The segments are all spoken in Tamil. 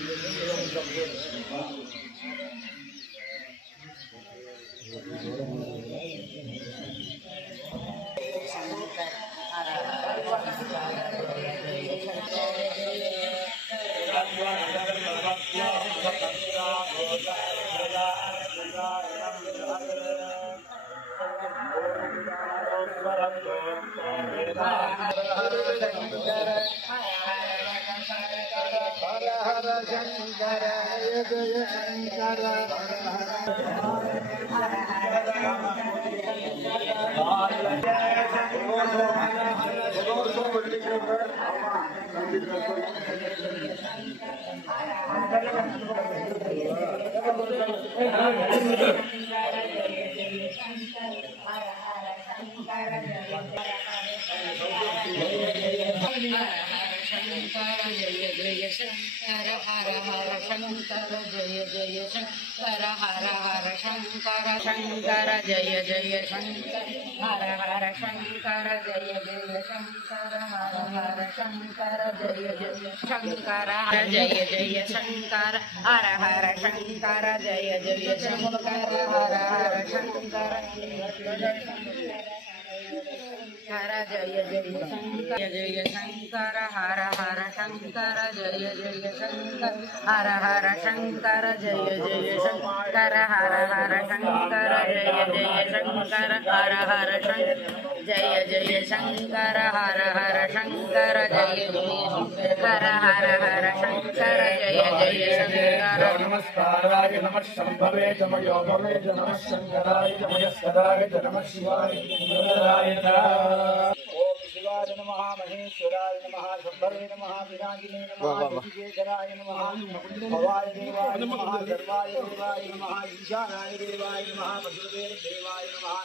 जय जय शंकर हर हर शंकर जय जय शंकर हर हर शंकर शंकर जय जय शंकर हर हर शंकर जय जय शंकर हर हर शंकर जय जय शंकर जय जय शंकर हर हर शंकर जय जय शंकर हर हर शंकर हर जय जय शंकर जय शंकर हर हर शंकर जय जय शंकर हर हर शंकर जय जय शंकर हर हर शंकर जय जय शंकर हर हर शंकर जय जय शंकर हर हर शंकर जय जय शंकर हर हर शंकर जय जय शंकर नमस्काराय नमः शंभवे नमः योगवे नमः शंकराय नमः सदाय नमः शिवाय ओम शिवाय नमः महेश्वराय नमः शंभवे नमः विनागिने नमः ऋषिकेशराय नमः भवाय देवाय नमः सर्वाय देवाय नमः ईशानाय देवाय नमः वसुदेव देवाय नमः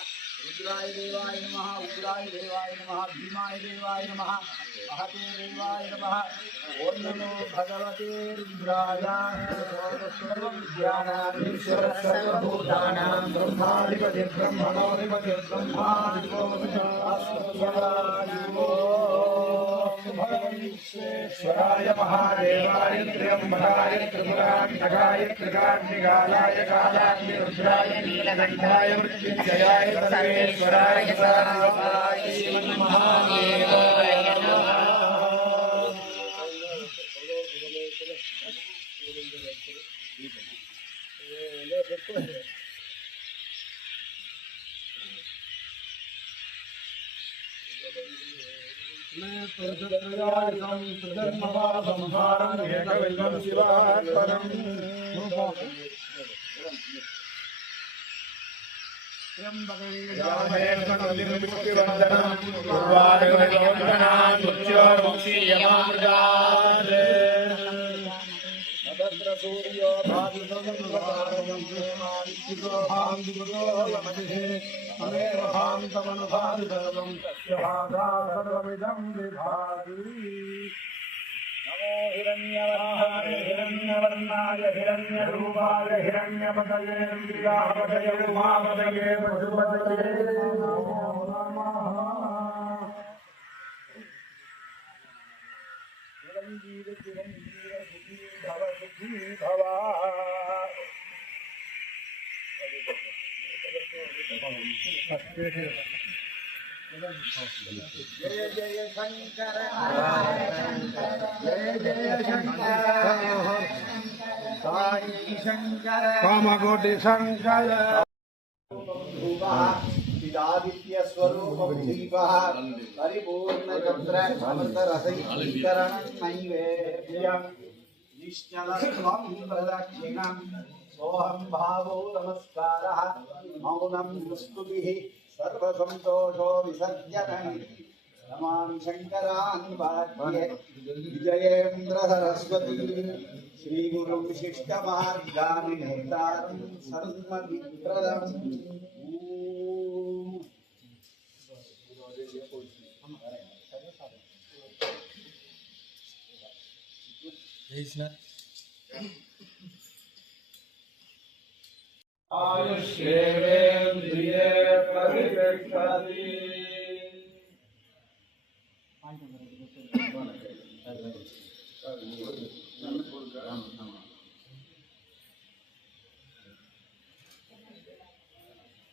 रुद्राय देवाय नमः उग्राय देवाय नमः भीमाय देवाय नमः महते देवाय नमः ओम नमो भगवते रुद्राय सर्वविद्यानामीश्वर सर्वभूतानां ब्रह्माधिपति ब्रह्मणोऽधिपति ब्रह्माधिपति महादेवाय त्र्यंबकाय त्रिपुरान्तकाय त्रिकाग्निकालाय कालाग्निरुद्राय नीलकण्ठाय मृत्युञ्जयाय सर्वेश्वराय सदाशिवाय श्रीमन्महादेवाय नमः। सूर्यो नमो हिरण्यवर्णाय हिरण्यरूपाय हिरण्यपतये इन्द्रियापतये उमापतये पशुपतये नमो नमः। चिरञ्जीव चिरञ्जीव सुखी भव सुखी भव। जय जय शंकर जय जय शंकर साई शंकर कामकोटि शंकर आदित्य स्वरूपं दीपः परिपूर्ण चंद्र अमृतरसैकरणं नैवेद्यं निश्चलत्वं प्रदक्षिणं सोऽहं भावो नमस्कारः मौनं स्तुतिः सर्वसंतोषो विसर्जनम् नमामि शंकरान् वाक्ये विजयेन्द्र सरस्वती श्रीगुरुं शिष्टमार्गान् नेतारं सन्मतिप्रदम्। आयुष्येवेन्द्रिये प्रतिष्ठति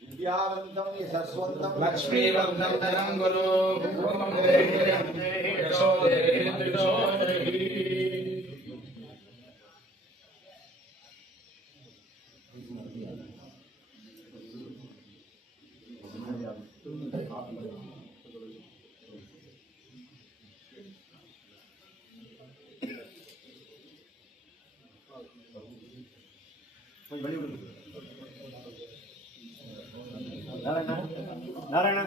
विद्यावन्तं यशस्वन्तं लक्ष्मीवन्तं धनं गुरु नारायण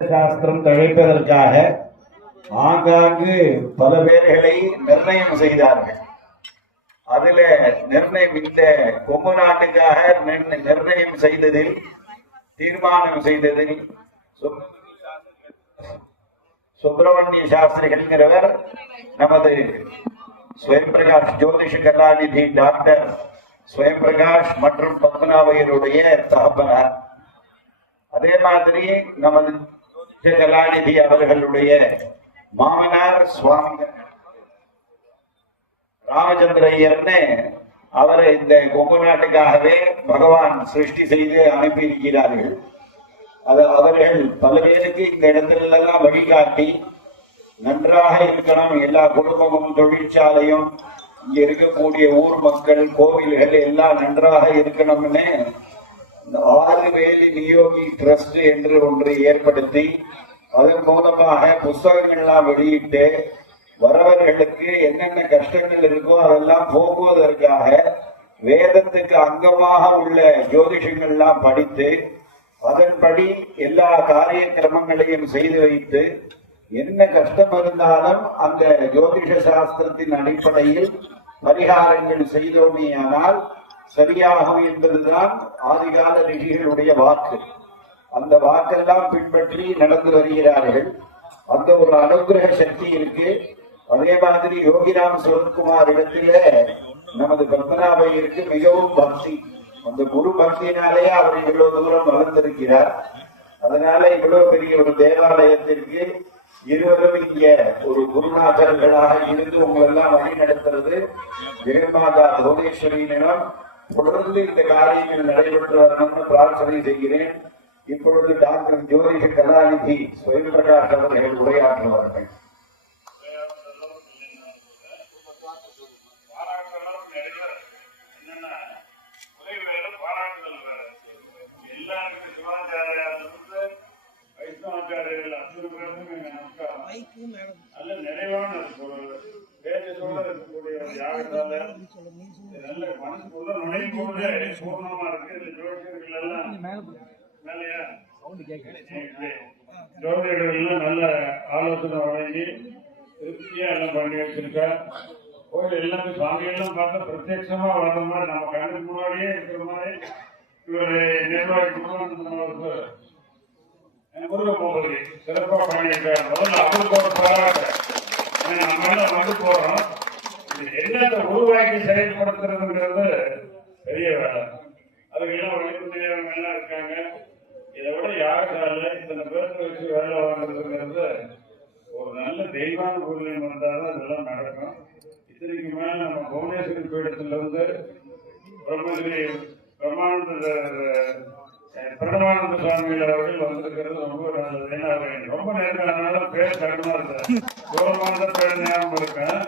சாஸ்திரம் தழைப்பதற்காக ஆங்காங்கு பல பேர்களை நிர்ணயம் செய்தார்கள். அதுல நிர்ணயம் இந்த கொங்கு நாட்டுக்காக நிர்ணயம் செய்ததில் தீர்மானம் செய்ததில் சுப்பிரமணிய சாஸ்திரிகள்ங்கிறவர் நமது ஸ்வயம் பிரகாஷ் ஜோதிஷ கலாநிதி டாக்டர் ஸ்வயம் பிரகாஷ் மற்றும் பத்மநாபையருடைய தகப்பனார். அதே மாதிரி நமது கலாநிதி அவர்களுடைய மாமனார் சுவாமி ராமச்சந்திர ஐயர்னு அவரை இந்த கொங்கு நாட்டுக்காகவே பகவான் சிருஷ்டி செய்து அனுப்பியிருக்கிறார்கள். அது அவர்கள் பல பேருக்கு இந்த இடத்துல எல்லாம் வழிகாட்டி நன்றாக இருக்கணும், எல்லா குடும்பமும் தொழிற்சாலையும் இங்க இருக்கக்கூடிய ஊர் மக்கள் கோவில்கள் எல்லாம் நன்றாக இருக்கணும்னு ஆறுவேலி நியோகி டிரஸ்ட் என்று ஒன்று ஏற்படுத்தி அதன் மூலமாக புஸ்தகங்கள்லாம் வெளியிட்டு வரவர்களுக்கு என்னென்ன கஷ்டங்கள் இருக்கோ அதெல்லாம் போக்குவதற்காக வேதத்துக்கு அங்கமாக உள்ள ஜோதிஷங்கள்லாம் படித்து அதன்படி எல்லா காரிய கிரமங்களையும் செய்து வைத்து என்ன கஷ்டம் இருந்தாலும் அந்த ஜோதிஷ சாஸ்திரத்தின் அடிப்படையில் பரிகாரங்கள் செய்தோமேயானால் சரியாகும் என்பதுதான் ஆதிகால ரிஷிகளுடைய வாக்கு. அந்த வாக்கெல்லாம் பின்பற்றி நடந்து வருகிறார்கள். அந்த ஒரு அனுகிரக சக்தி இருக்கு. அதே மாதிரி யோகிராம் சுரத்குமார் இடத்துல நமது பத்மநாபையருக்கு மிகவும் பக்தி. அந்த குரு பக்தியினாலே அவர் இவ்வளவு தூரம் வளர்ந்திருக்கிறார். அதனால இவ்வளவு பெரிய ஒரு தேவாலயத்திற்கு இருவரும் இங்க ஒரு குருநாதர்களாக இருந்து உங்களெல்லாம் வழி நடத்துறது ஜெகன்மாதா புவனேஸ்வரியிடம் தொடர்ந்து இந்த காரியங்கள் நடைபெற்று வரணும்னு பிரார்த்தனை செய்கிறேன். இப்பொழுது டாக்டர் ஜோதிஷ கலாநிதி ஸ்வயம் பிரகாஷ் அவர்கள் உரையாற்றுவார்கள். நல்ல நிறைவான வேதத்தோட இருக்கக்கூடிய நல்ல மனசுக்குள்ள நுழைவுக்குள்ள பூர்ணமா இருக்கு. இந்த ஜோதிடர்கள் எல்லாம் மேலையா ஜோதிடர்கள் எல்லாம் நல்ல ஆலோசனை வழங்கி திருப்தியா எல்லாம் பண்ணி வச்சிருக்கா. கோயில் எல்லாமே சுவாமி எல்லாம் பார்த்தா பிரத்யட்சமா வர்ற மாதிரி நம்ம கண்ணுக்கு முன்னாடியே இருக்கிற மாதிரி இவரு நிர்வாகிக்கணும். முருகப்போகுது சிறப்பாக பண்ணியிருக்காரு. முதல்ல அவருக்கு ஒரு பாராட்டு. நம்ம எல்லாம் வந்து போறோம். என்னத்தை உருவாக்கி செயல்படுத்துறதுங்கிறது பெரிய வேலை. அதுக்கெல்லாம் வழிபுரியவங்க எல்லாம் இருக்காங்க. இதை விட யாருக்கால இத்தனை பேருக்கு வச்சு வேலை வாங்குறதுங்கிறது ஒரு நல்ல தெய்வான பொருள் வந்தாலும் அதெல்லாம் நடக்கும். இத்தனைக்கு மேல நம்ம புவனேஸ்வரி பீடத்துல இருந்து பிரம்மகிரி பிரணவானந்த சுவாமிகள் அவர்கள் வந்திருக்கிறது ரொம்ப நல்லது. ஏன்னா ரொம்ப நேரத்தினால பேர் கடுமா இருக்காரு. தூரமான பேர் ஞாபகம் இருக்கேன்.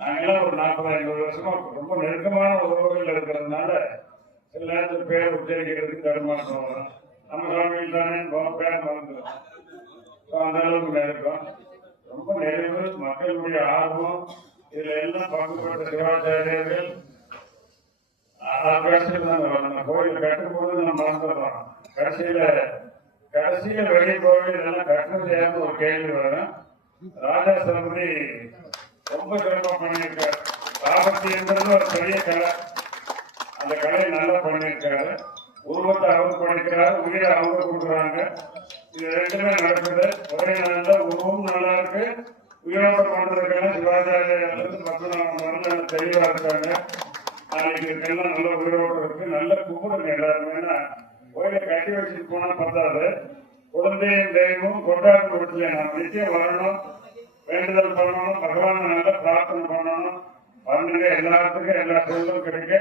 நாங்கெல்லாம் ஒரு 40-50 வருஷமா ரொம்ப நெருக்கமான உறவுகள் இருக்கிறதுனால சில நேரத்தில் பேர் உச்சரிக்கிறதுக்கு கடுமாற்றம் வரும். நம்ம சுவாமிகள் தானே பேர் மறந்துடும். அந்த அளவுக்கு நெருக்கம், ரொம்ப நிறைவு, மக்களுடைய ஆர்வம். இதுல எல்லாம் பங்குபட்ட சிவாச்சாரியர்கள் கோயில் கட்டும்போது நம்ம மறந்துடுறோம். கடைசியில வெளியே கோவில் எல்லாம் கட்டணும் செய்யாம ஒரு கேள்வி வரும். ராஜா சரபதி ரொம்ப சிறப்பா பண்ணியிருக்காரு. காபத்தின்றது ஒரு பெரிய கலை. அந்த கலையை நல்லா பண்ணியிருக்காரு. உருவத்தை அவர் பண்ணிக்கிறார், உயிரை அவங்க கொடுக்குறாங்க. இது ரெண்டுமே நடக்குது ஒரே நாள்ல. உருவம் நல்லா இருக்கு, உயிரோட பண்றதுக்கான சிவாச்சாரியிலிருந்து பத்மநாபம் வரல தெளிவா இருக்காங்க. நாளைக்கு இதுக்கெல்லாம் நல்ல உயிரோடு இருக்கு. நல்ல கும்பிடுங்க எல்லாருமே. கோயிலை கட்டி வச்சுட்டு போனா பத்தாது. குழந்தையும் தெய்வம் கொண்டாடும் வீட்டுல நாம் நிச்சயம் வரணும், வேண்டுதல் பண்ணணும், பகவான் நல்லா பிரார்த்தனை பண்ணணும். பண்ணுங்க, எல்லாத்துக்கும் எல்லா சொல்லும் கிடைக்க